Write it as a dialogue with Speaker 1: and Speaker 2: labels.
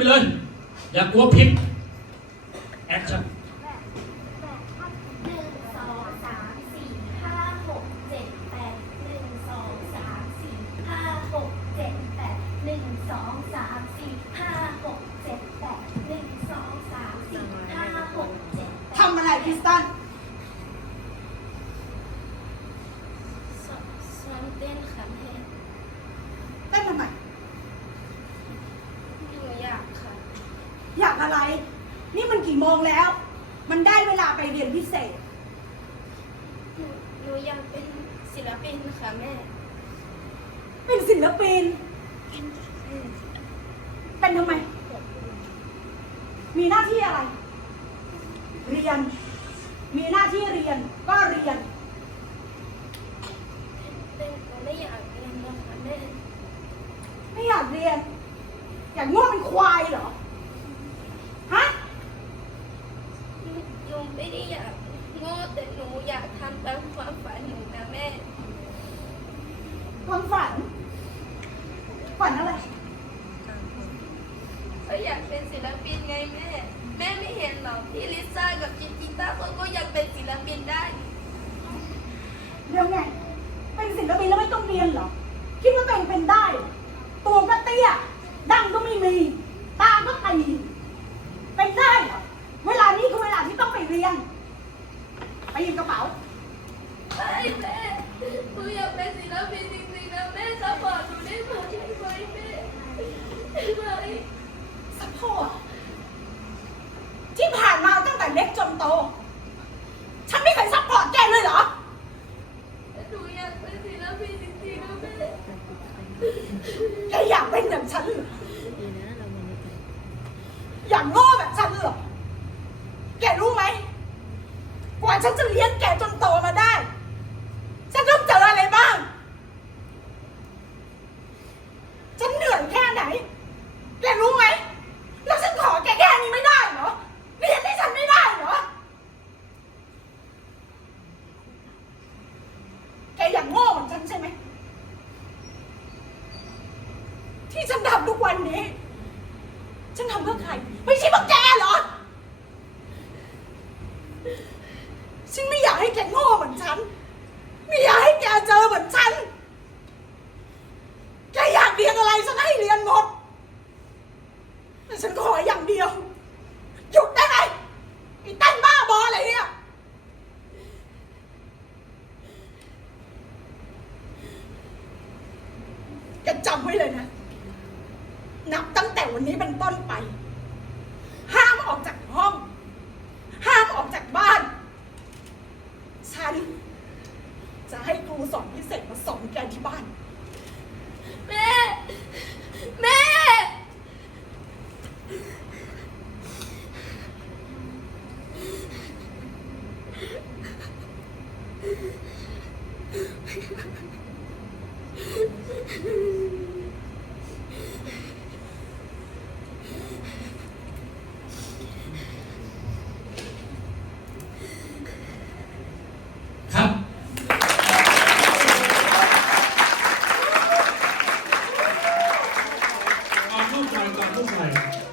Speaker 1: ไปเลย อย่ากลัวผิดแอคชั่น
Speaker 2: หนึ่งสองสามสี่ห้าหกเจ็ดแปดหนึ่งสองสามสี่ห้าหกเจ็ดแปดหนึ่งสองสามสี่ห้าหกเจ็ดแปดหนึ่งสองสามสี่ห้าหกเจ็ดแปด
Speaker 3: ทำอะไรคริสตัน
Speaker 2: ซ้อมเต้นค่ะแม่
Speaker 3: เต้นทำไม
Speaker 2: หนูอยากค่ะ
Speaker 3: อยากอะไร นี่มันกี่โมงแล้ว มันได้เวลาไปเรียนพิเศษ
Speaker 2: หนูหนูอยากเป็นศิลปินค่ะแม่
Speaker 3: เป็นศิลปิน เป็นทำไม มีหน้าที่อะไร เรียน มีหน้าที่เรียนก็เรียน
Speaker 2: เป็นหนูไม่อยากเรียนนะคะแม่
Speaker 3: ไม่อยากเรียน อยากโง่เป็นควายเหรอ ฮะ
Speaker 2: หนูหนูไม่ได้อยากโง่แต่หนูอยากทำตามความฝันหนูนะแม่
Speaker 3: ความฝัน ฝันอะไร
Speaker 2: ก็อยากเป็นศิลปินไง แม่ แม่ไม่เห็นหรอกที่ลิซ่ากับจินจิต้าเขาก็อยากเป็นศิลปินได้
Speaker 3: เดี๋ยวไง เป็นศิลปินแล้วไม่ต้องเรียนเหรอ คิดว่าตัวเองเป็นได้เหรอตัวก็เตี้ย ดังก็ไม่มี ตาก็ตีเป็นได้เหรอ เวลานี้คือเวลาที่ต้องไปเรียน ไปหยิบกระเป๋า
Speaker 2: ไม่แม่หนูอยากเป็นศิลปินจริงๆนะแม่ซัพพอร์ตหนูได้ไหมไหมแม่ได้ไหม
Speaker 3: สัพพอร์ตที่ผ่านมาตั้งแต่เล็กจน โต ฉันไม่เคยซัพพอร์ตแกเลยเหรอ
Speaker 2: หนูอยากเป็นศิลปินจริงๆนะแม่
Speaker 3: แกอยากเป็นอย่างฉันเหรออยากโง่แบบฉันเหรอ แกรู้ไหม กว่าฉันจะเลี้ยงแกจนโตมาได้ ฉันต้องเจออะไรบ้าง ฉันเหนื่อยแค่ไหน แกรู้ไหม แล้วฉันขอแกแค่นี้ไม่ได้เหรอ เรียนให้ฉันไม่ได้เหรอ แกอยากโง่เหมือนฉันใช่ไหม ที่ฉันทำทุกวันนี้ ฉันทำเพื่อใคร ไม่ใช่เพื่อแกเหรอ ฉันไม่อยากให้แกโง่เหมือนฉัน ไม่อยากให้แกเจอเหมือนฉัน แกอยากเรียนอะไรฉันให้เรียนหมด แต่ฉันขออย่างเดียว หยุดได้ไหมไอ้เต้นบ้าบออะไรเนี่ย แกจำไว้เลยนะ นับตั้งแต่วันนี้เป็นต้นไป ห้ามออกจากห้อง ห้ามออกจากบ้าน ฉัน จะให้ครูสอนพิเศษมาสอนแกที่บ้าน
Speaker 2: แม่ แม่
Speaker 1: ครับ ก่อน ลู